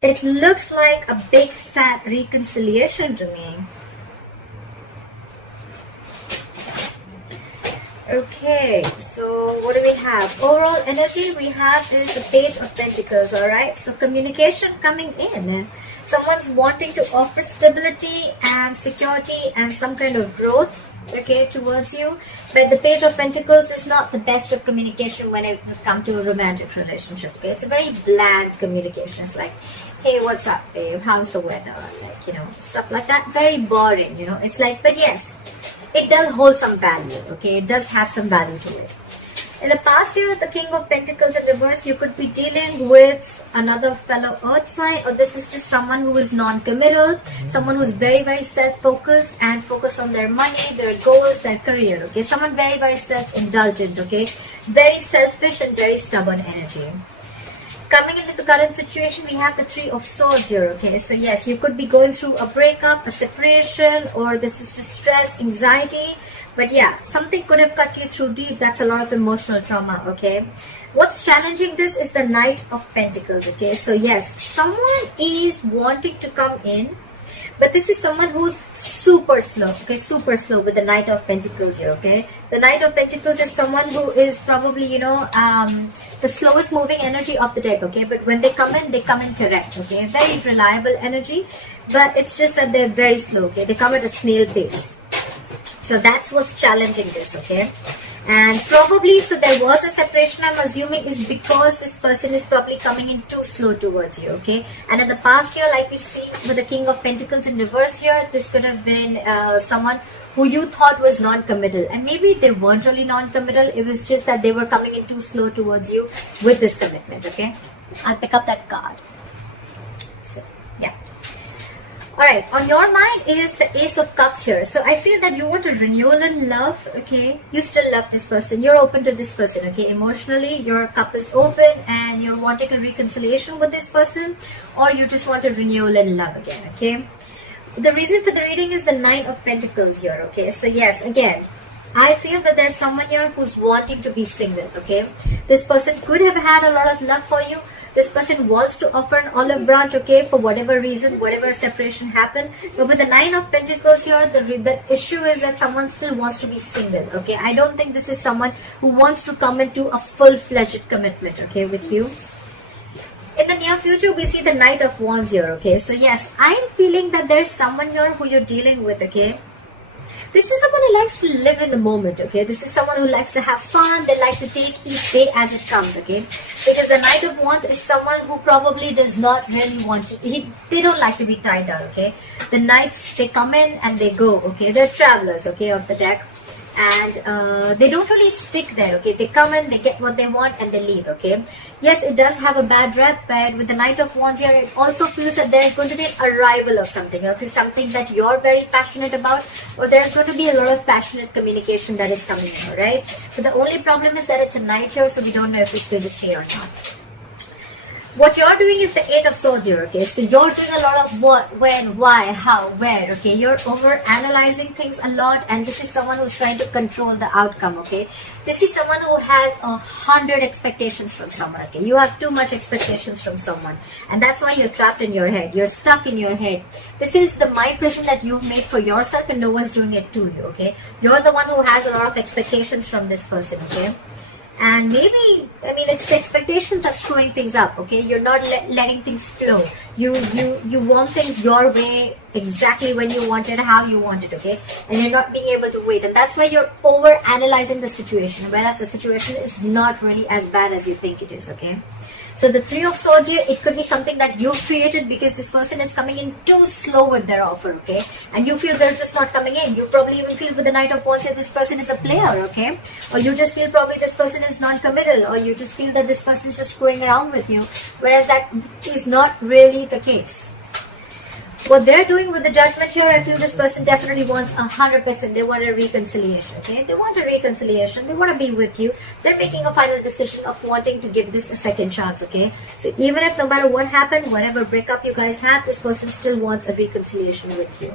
It looks like a big fat reconciliation to me. Okay, so what do we have? Overall energy we have is the Page of Pentacles, alright? So communication coming in. Someone's wanting to offer stability and security and some kind of growth, okay, towards you. But the Page of Pentacles is not the best of communication when it comes to a romantic relationship, okay? It's a very bland communication. It's like, hey, what's up, babe? How's the weather? Like, you know, stuff like that. Very boring, you know? It's like, but yes, it does hold some value, okay? It does have some value to it. In the past year, the King of Pentacles in reverse, you could be dealing with another fellow earth sign, or this is just someone who is non-committal, someone who's very, very self-focused and focused on their money, their goals, their career, okay? Someone very, very self-indulgent, okay? Very selfish and very stubborn energy. Coming into the current situation, we have the Three of Swords here, okay? So yes, you could be going through a breakup, a separation, or this is just stress, anxiety. But yeah, something could have cut you through deep. That's a lot of emotional trauma, okay? What's challenging this is the Knight of Pentacles, okay? So yes, someone is wanting to come in, but this is someone who's super slow, okay? Super slow with the Knight of Pentacles here, okay? The Knight of Pentacles is someone who is probably, you know, the slowest moving energy of the deck, okay? But when they come in correct, okay? Very reliable energy, but it's just that they're very slow, okay? They come at a snail pace. So that's what's challenging this, okay? And probably, so there was a separation, I'm assuming, is because this person is probably coming in too slow towards you, okay? And in the past year, like we see with the King of Pentacles in reverse here, this could have been someone who you thought was non-committal. And maybe they weren't really non-committal. It was just that they were coming in too slow towards you with this commitment, okay? I'll pick up that card. So, yeah. Alright, on your mind is the Ace of Cups here. So I feel that you want a renewal in love, okay? You still love this person. You're open to this person, okay? Emotionally, your cup is open and you're wanting a reconciliation with this person, or you just want a renewal in love again, okay? The reason for the reading is the Nine of Pentacles here, okay? So yes, again, I feel that there's someone here who's wanting to be single, okay? This person could have had a lot of love for you. This person wants to offer an olive branch, okay, for whatever reason, whatever separation happened. But with the Nine of Pentacles here, the issue is that someone still wants to be single, okay? I don't think this is someone who wants to come into a full-fledged commitment, okay, with you. In the near future, we see the Knight of Wands here, okay? So yes, I'm feeling that there's someone here who you're dealing with, okay? This is someone who likes to live in the moment, okay? This is someone who likes to have fun. They like to take each day as it comes, okay? Because the Knight of Wands is someone who probably does not really want to... They don't like to be tied down, okay? The Knights, they come in and they go, okay? They're travelers, okay, of the deck. And they don't really stick there, okay? They come in, they get what they want, and they leave, okay? Yes, it does have a bad rep, but with the Knight of Wands here, it also feels that there's going to be an arrival of something, okay? Something that you're very passionate about, or there's going to be a lot of passionate communication that is coming in, right? But the only problem is that it's a night here, so we don't know if it's going to stay or not. What you're doing is the Eight of Swords here, okay? So you're doing a lot of what, when, why, how, where, okay? You're over-analyzing things a lot, and this is someone who's trying to control the outcome, okay? This is someone who has 100 expectations from someone, okay? You have too much expectations from someone, and that's why you're trapped in your head. You're stuck in your head. This is the mind prison that you've made for yourself, and no one's doing it to you, okay? You're the one who has a lot of expectations from this person, okay? And maybe, I mean, it's the expectation that's screwing things up, okay? You're not letting things flow. You want things your way, exactly when you want it, how you want it, okay? And you're not being able to wait. And that's why you're over-analyzing the situation, whereas the situation is not really as bad as you think it is, okay? So the Three of Swords here, it could be something that you've created because this person is coming in too slow with their offer, okay? And you feel they're just not coming in. You probably even feel with the Knight of Wands that this person is a player, okay? Or you just feel probably this person is non-committal, or you just feel that this person is just screwing around with you, whereas that is not really the case. What they're doing with the Judgment here, I feel this person definitely wants 100%. They want a reconciliation, okay? They want a reconciliation. They want to be with you. They're making a final decision of wanting to give this a second chance, okay? So even if no matter what happened, whatever breakup you guys had, this person still wants a reconciliation with you.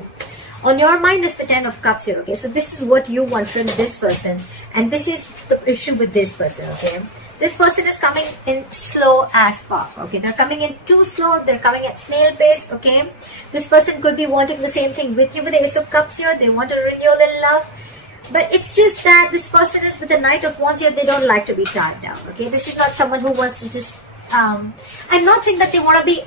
On your mind is the Ten of Cups here, okay? So this is what you want from this person, and this is the issue with this person, okay? This person is coming in slow as fuck, okay? They're coming in too slow. They're coming at snail pace, okay? This person could be wanting the same thing with you with the Ace of Cups here. They want a renewal in love. But it's just that this person is with the Knight of Wands here. They don't like to be tied down, okay? This is not someone who wants to just... I'm not saying that they want to be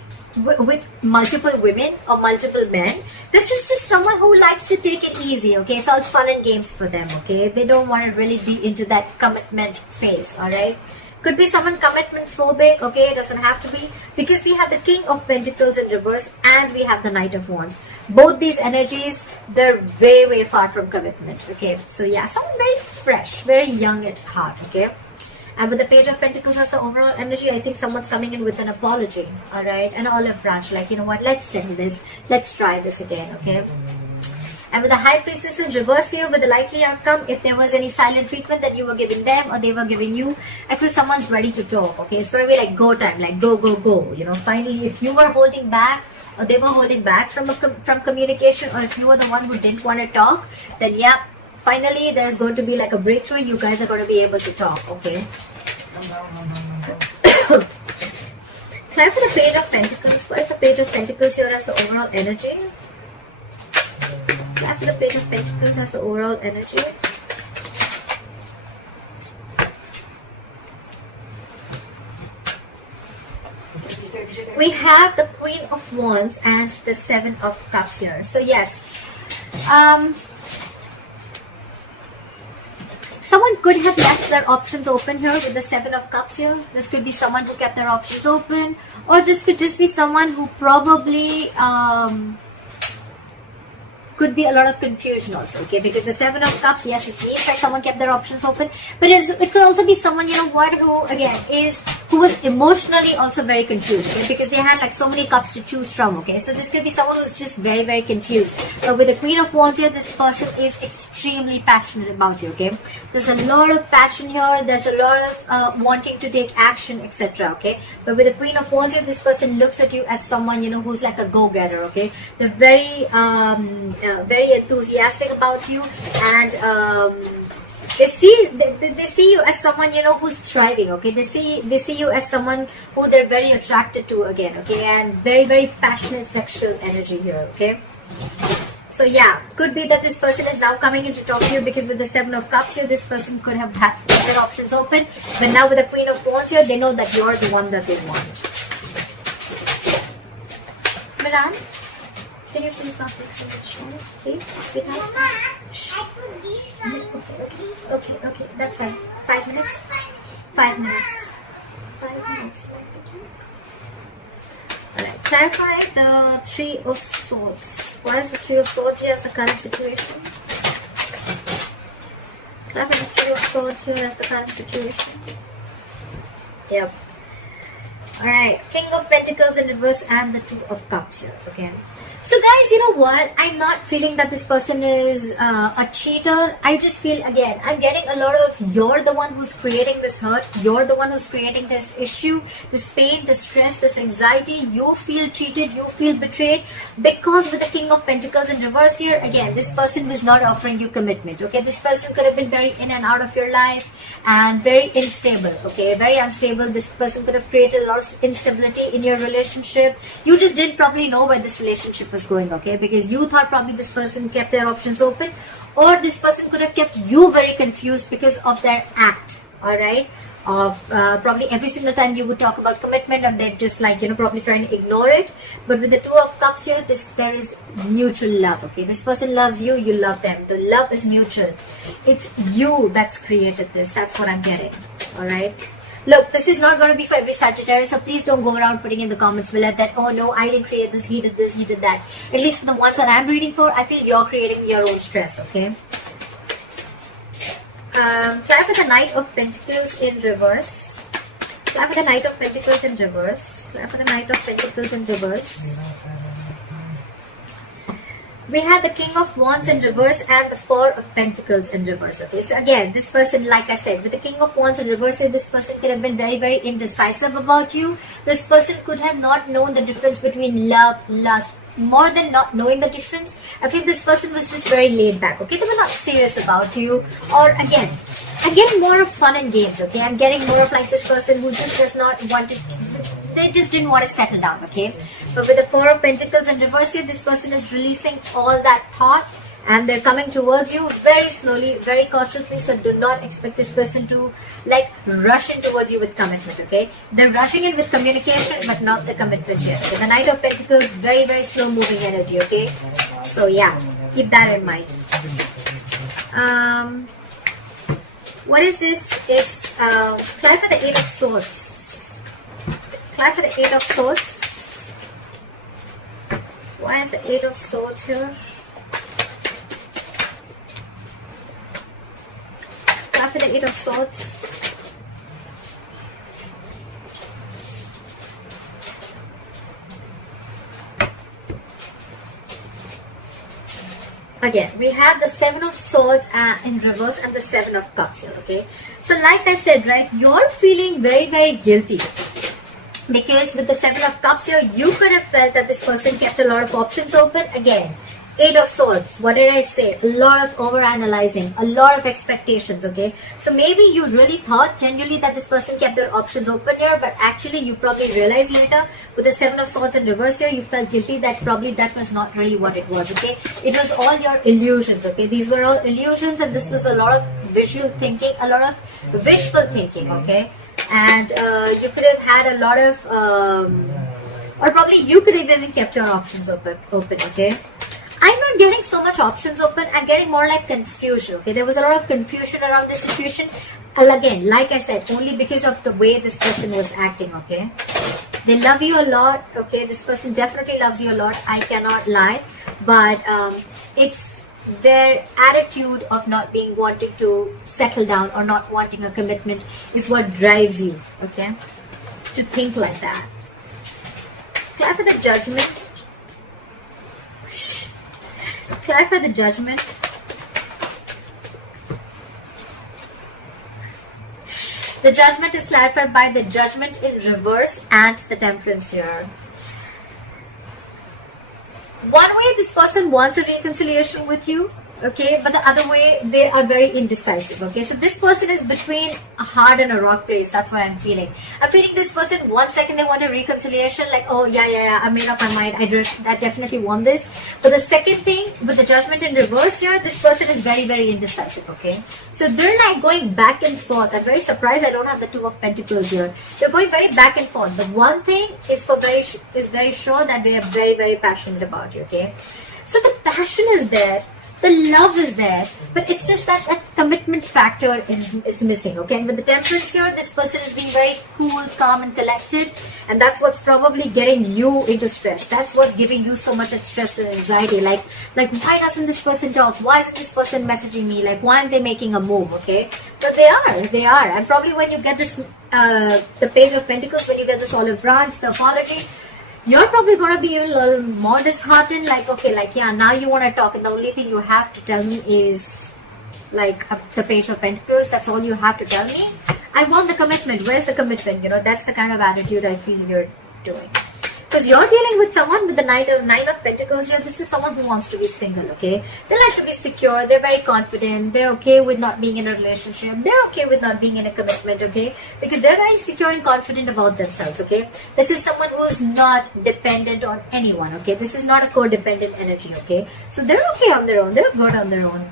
with multiple women or multiple men. This is just someone who likes to take it easy, okay? It's all fun and games for them, okay? They don't want to really be into that commitment phase, all right? Could be someone commitment phobic, okay? It doesn't have to be, because we have the King of Pentacles in reverse and we have the Knight of Wands. Both these energies, they're way far from commitment, okay? So yeah, someone very fresh, very young at heart, okay? And with the Page of Pentacles as the overall energy, I think someone's coming in with an apology, all right? An olive branch, like, you know what, let's try this. Let's try this again, okay? And with the High Priestess in reverse here, with the likely outcome, if there was any silent treatment that you were giving them or they were giving you, I feel someone's ready to talk, okay? It's going to be like go time, like go, you know? Finally, if you were holding back or they were holding back from communication, or if you were the one who didn't want to talk, then yeah, finally, there's going to be like a breakthrough. You guys are going to be able to talk, okay? Try for the Page of Pentacles. What is the Page of Pentacles here as the overall energy? Try for the Page of Pentacles as the overall energy. We have the Queen of Wands and the Seven of Cups here. So yes, someone could have left their options open here with the Seven of Cups here. This could be someone who kept their options open, or this could just be someone who probably could be a lot of confusion also, okay? Because the Seven of Cups, yes, it means that someone kept their options open, but it could also be someone, you know what, who again who was emotionally also very confused, okay? Because they had like so many cups to choose from, okay? So this could be someone who's just very confused. But with the Queen of Wands here, this person is extremely passionate about you, okay? There's a lot of passion here. There's a lot of wanting to take action, etc., okay? But with the Queen of Wands here, this person looks at you as someone, you know, who's like a go-getter, okay? They're very enthusiastic about you, and they see you as someone, you know, who's thriving, okay? They see you as someone who they're very attracted to again, okay? And very passionate sexual energy here, okay? So yeah, could be that this person is now coming in to talk to you, because with the Seven of Cups here, this person could have had their options open, but now with the Queen of Wands here, they know that you're the one that they want. Miran, can you please not make so much noise, please, sweetheart? Okay, that's fine. 5 minutes. 5 minutes. 5 minutes. Alright, clarify the Three of Swords. What is the Three of Swords here as the current situation? Clarify the Three of Swords here as the current situation. Yep. Alright, King of Pentacles in reverse and the Two of Cups here, okay? So guys, you know what? I'm not feeling that this person is a cheater. I just feel, again, I'm getting a lot of you're the one who's creating this hurt. You're the one who's creating this issue, this pain, this stress, this anxiety. You feel cheated. You feel betrayed. Because with the King of Pentacles in reverse here, again, this person was not offering you commitment. Okay, this person could have been very in and out of your life and very unstable. Okay, very unstable. This person could have created a lot of instability in your relationship. You just didn't probably know where this relationship was going, okay? Because you thought probably this person kept their options open, or this person could have kept you very confused because of their act, all right? Of probably every single time you would talk about commitment, and they're just like, you know, probably trying to ignore it. But with the Two of Cups here, there is mutual love, okay? This person loves you, you love them. The love is mutual. It's you that's created this. That's what I'm getting, all right? Look, this is not going to be for every Sagittarius, so please don't go around putting in the comments below that, oh no, I didn't create this, he did this, he did that. At least for the ones that I'm reading for, I feel you're creating your own stress, okay? Try for the Knight of Pentacles in reverse. Try for the Knight of Pentacles in reverse. Try for the Knight of Pentacles in reverse. We have the King of Wands in reverse and the Four of Pentacles in reverse. Okay, so again, this person, like I said, with the King of Wands in reverse, this person could have been very indecisive about you. This person could have not known the difference between love, lust, more than not knowing the difference, I feel this person was just very laid back, okay? They were not serious about you. Or again, I'm getting more of fun and games, okay? I'm getting more of like this person who just does not want to, they just didn't want to settle down, okay? But with the Four of Pentacles in reverse here, this person is releasing all that thought, and they're coming towards you very slowly, very cautiously. So do not expect this person to like rush in towards you with commitment, okay? They're rushing in with communication, but not the commitment here. Okay? The Knight of Pentacles, very, very slow moving energy, okay? So yeah, keep that in mind. What is this? It's try for the Eight of Swords. Try for the Eight of Swords. Why is the Eight of Swords here? After the Eight of Swords. Again, we have the Seven of Swords in reverse and the Seven of Cups here, okay? So like I said, right, you're feeling very, very guilty. Because with the Seven of Cups here, you could have felt that this person kept a lot of options open. Again, Eight of Swords, what did I say? A lot of overanalyzing, a lot of expectations, okay? So maybe you really thought genuinely that this person kept their options open here, but actually you probably realized later with the Seven of Swords in reverse here, you felt guilty that probably that was not really what it was, okay? It was all your illusions, okay? These were all illusions, and this was a lot of visual thinking, a lot of wishful thinking, okay? And you could have had a lot of, or probably you could have even kept your options open, okay? I'm not getting so much options open. I'm getting more like confusion, okay? There was a lot of confusion around this situation. And again, like I said, only because of the way this person was acting, okay? They love you a lot, okay? This person definitely loves you a lot. I cannot lie. But it's their attitude of not wanting to settle down or not wanting a commitment is what drives you, okay? To think like that. Clear for the Judgment. Clarify the Judgment. The Judgment is clarified by the Judgment in reverse and the Temperance here. One way this person wants a reconciliation with you, okay, but the other way they are very indecisive, okay? So this person is between a hard and a rock place. That's what I'm feeling. I'm feeling this person, 1 second they want a reconciliation, like, oh yeah, I made up my mind, I definitely want this. But the second thing, with the Judgment in reverse here, this person is very, very indecisive, okay? So they're like going back and forth. I'm very surprised I don't have the Two of Pentacles here. They're going very back and forth. But one thing is very sure that they are very, very passionate about you, okay? So the passion is there. The love is there, but it's just that commitment factor is missing, okay? And with the Temperance here, this person is being very cool, calm, and collected, and that's what's probably getting you into stress. That's what's giving you so much stress and anxiety. Like why doesn't this person talk? Why isn't this person messaging me? Like, why aren't they making a move, okay? But they are. And probably when you get this, the Page of Pentacles, when you get this olive branch, the apology, you're probably going to be a little more disheartened, like, okay, like, yeah, now you want to talk, and the only thing you have to tell me is, like, the Page of Pentacles. That's all you have to tell me. I want the commitment. Where's the commitment? You know, that's the kind of attitude I feel you're doing. Because you're dealing with someone with the Nine of Pentacles here. This is someone who wants to be single, okay? They like to be secure. They're very confident. They're okay with not being in a relationship. They're okay with not being in a commitment, okay? Because they're very secure and confident about themselves, okay? This is someone who is not dependent on anyone, okay? This is not a codependent energy, okay? So they're okay on their own. They're good on their own.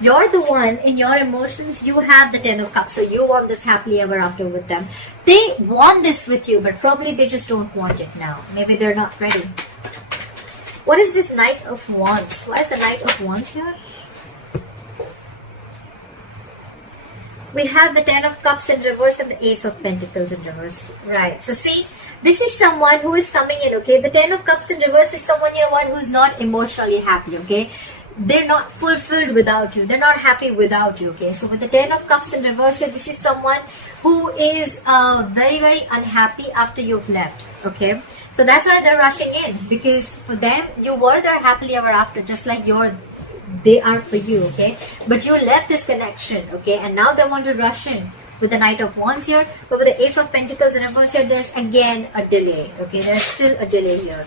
You're the one, in your emotions, you have the Ten of Cups. So you want this happily ever after with them. They want this with you, but probably they just don't want it now. Maybe they're not ready. What is this Knight of Wands? Why is the Knight of Wands here? We have the Ten of Cups in reverse and the Ace of Pentacles in reverse. Right. So see, this is someone who is coming in, okay? The Ten of Cups in reverse is someone, you know what, who's not emotionally happy, okay? They're not fulfilled without you. They're not happy without you, okay? So with the Ten of Cups in reverse here, this is someone who is very, very unhappy after you've left, okay? So that's why they're rushing in, because for them, you were there happily ever after, just like they are for you, okay? But you left this connection, okay? And now they want to rush in with the Knight of Wands here. But with the Ace of Pentacles in reverse here, there's again a delay, okay? There's still a delay here.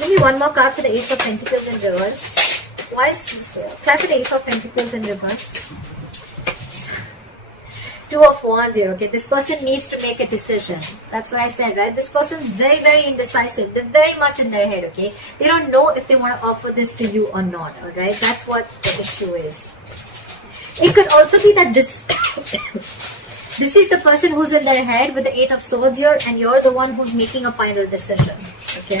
Give me one more card for the Ace of Pentacles in reverse. Why is this here? Clap for the Ace of Pentacles in reverse. Two of Wands here, okay? This person needs to make a decision. That's what I said, right? This person's very, very indecisive. They're very much in their head, okay? They don't know if they want to offer this to you or not, alright? That's what the issue is. It could also be that this this is the person who's in their head with the Eight of Swords here, and you're the one who's making a final decision, okay?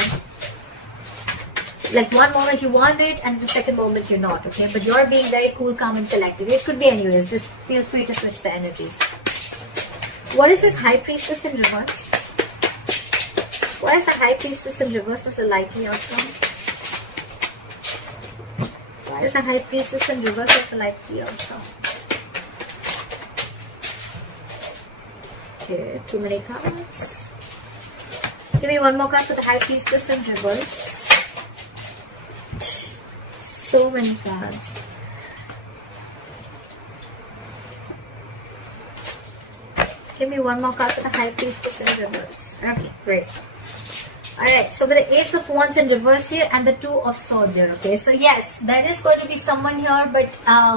Like one moment you want it and the second moment you're not, okay? But you're being very cool, calm and collected. It could be anyways. Just feel free to switch the energies. What is this High Priestess in reverse? Why is the High Priestess in reverse as a likely outcome? Why is the High Priestess in reverse as a likely outcome? Okay, too many cards. Give me one more card for the High Priestess in reverse. So many cards. Give me one more card for the High Priestess in reverse. Okay, great. Alright, so with the Ace of Wands in reverse here and the Two of Swords here, okay? So yes, there is going to be someone here but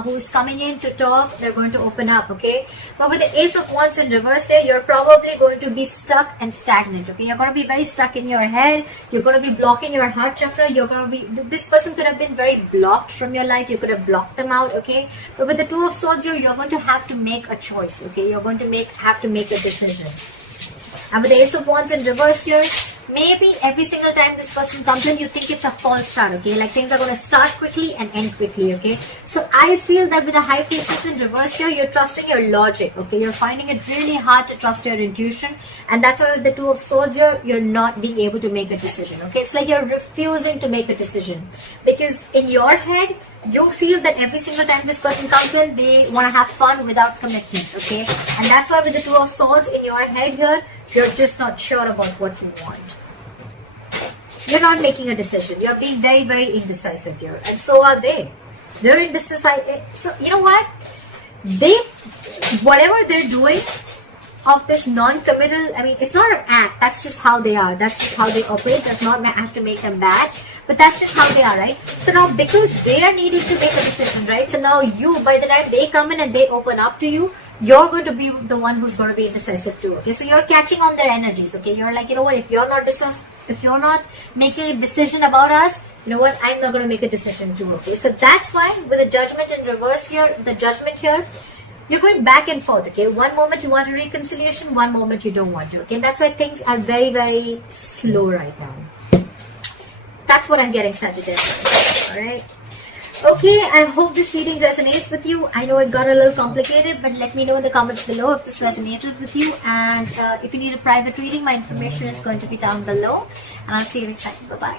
who's coming in to talk. They're going to open up, okay? But with the Ace of Wands in reverse here, you're probably going to be stuck and stagnant, okay? You're going to be very stuck in your head. You're going to be blocking your heart chakra. You're going to be... This person could have been very blocked from your life. You could have blocked them out, okay? But with the Two of Swords here, you're going to have to make a choice, okay? You're going to have to make a decision. And with the Ace of Wands in reverse here, maybe every single time this person comes in, you think it's a false start, okay? Like things are going to start quickly and end quickly, okay? So I feel that with the High Priestess in reverse here, you're trusting your logic, okay? You're finding it really hard to trust your intuition. And that's why with the Two of Swords here, you're not being able to make a decision, okay? It's like you're refusing to make a decision. Because in your head, you feel that every single time this person comes in, they want to have fun without commitment, okay? And that's why with the Two of Swords in your head here, you're just not sure about what you want. You're not making a decision. You're being very, very indecisive here. And so are they. They're indecisive. So, you know what? Whatever they're doing of this non-committal, I mean, it's not an act. That's just how they are. That's just how they operate. Does not have to make them bad. But that's just how they are, right? So now, because they are needing to make a decision, right? So now you, by the time they come in and they open up to you, you're going to be the one who's going to be indecisive too, okay? So you're catching on their energies, okay? You're like, you know what, if you're not making a decision about us, you know what, I'm not going to make a decision too, okay? So that's why with the Judgment in reverse here, the Judgment here, you're going back and forth, okay? One moment you want a reconciliation, one moment you don't want to, okay? And that's why things are very, very slow right now. That's what I'm getting, Sagittarius, alright? Okay, I hope this reading resonates with you. I know it got a little complicated, but let me know in the comments below if this resonated with you. And if you need a private reading, my information is going to be down below. And I'll see you next time. Bye-bye.